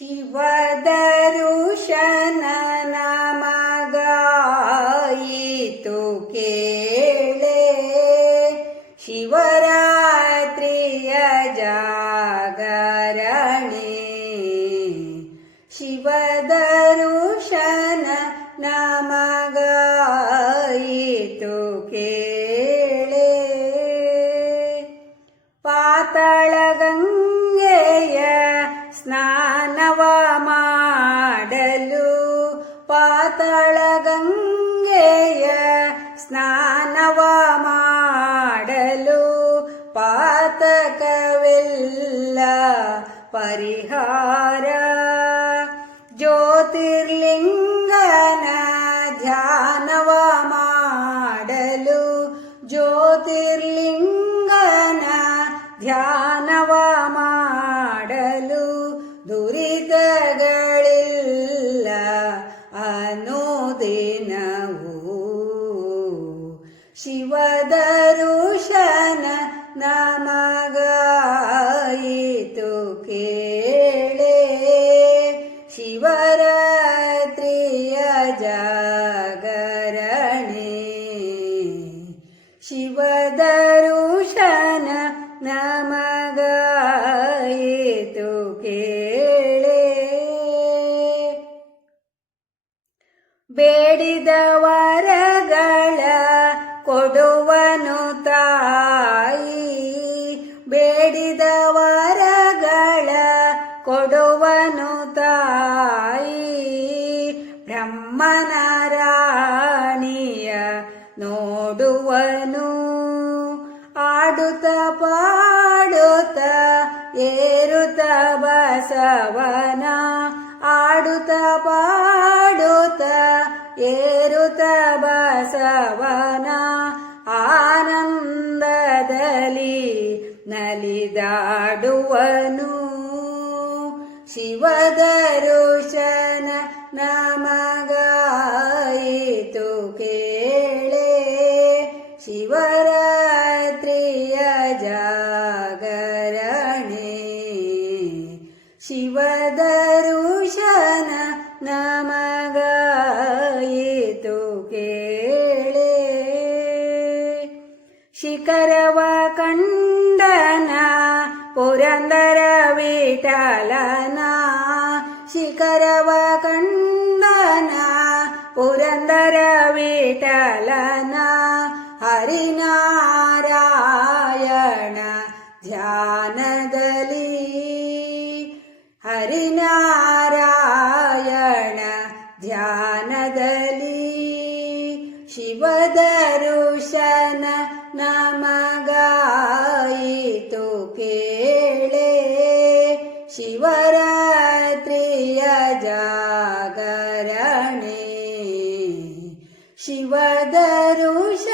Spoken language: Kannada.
शिवदरुशननामा ಪರಿಹಾರ ಜ್ಯೋತಿರ್ಲಿಂಗನ ಧ್ಯಾನವ ಮಾಡಲು ಜ್ಯೋತಿರ್ಲಿಂಗನ ಧ್ಯಾನವ ಮಾಡಲು ದುರಿತಗಳಿಲ್ಲ ಅನುದಿನವು ಶಿವದರುಶನ ಜಾಗರಣೆ ಶಿವದರುಶನ ನಮಗಾಯಿತು ಕೇಳೆ. ಬೇಡಿದ ವರಗಳ ಕೊಡುವನು ತಾಯಿ. ಬೇಡಿದ ವರಗಳ ಕೊಡುವನು ತಾಯಿ. ಬ್ರಹ್ಮನ ರಾಣಿಯ ನೋಡುವನು. ಆಡುತ್ತ ಪಾಡುತ್ತ ಏರುತ್ತ ಬಸವನ. ಆಡುತ್ತ ಪಾಡುತ್ತ ಏರುತ್ತ ಬಸವನ. ಆನಂದದಲ್ಲಿ ನಲಿದಾಡುವನು. ಶಿವದರುಶನ ನಮಗಾಯಿತು ಕೇಳೆ ಶಿವರಾತ್ರಿಯ ಜಾಗರಣೆ ಶಿವದರುಶನ ನಮಗಾಯಿತು ಕೇಳೆ ಶಿಖರವ ಕಂಡನ ಪುರಂದರ ವಿಠಲನ ಶಿಖರವ विठलन हरिनारायण ध्यानदली। हरिनारायण ध्यानदली। शिव नमगायितु केळे। शिव ಶಿವದರುಶನನಾ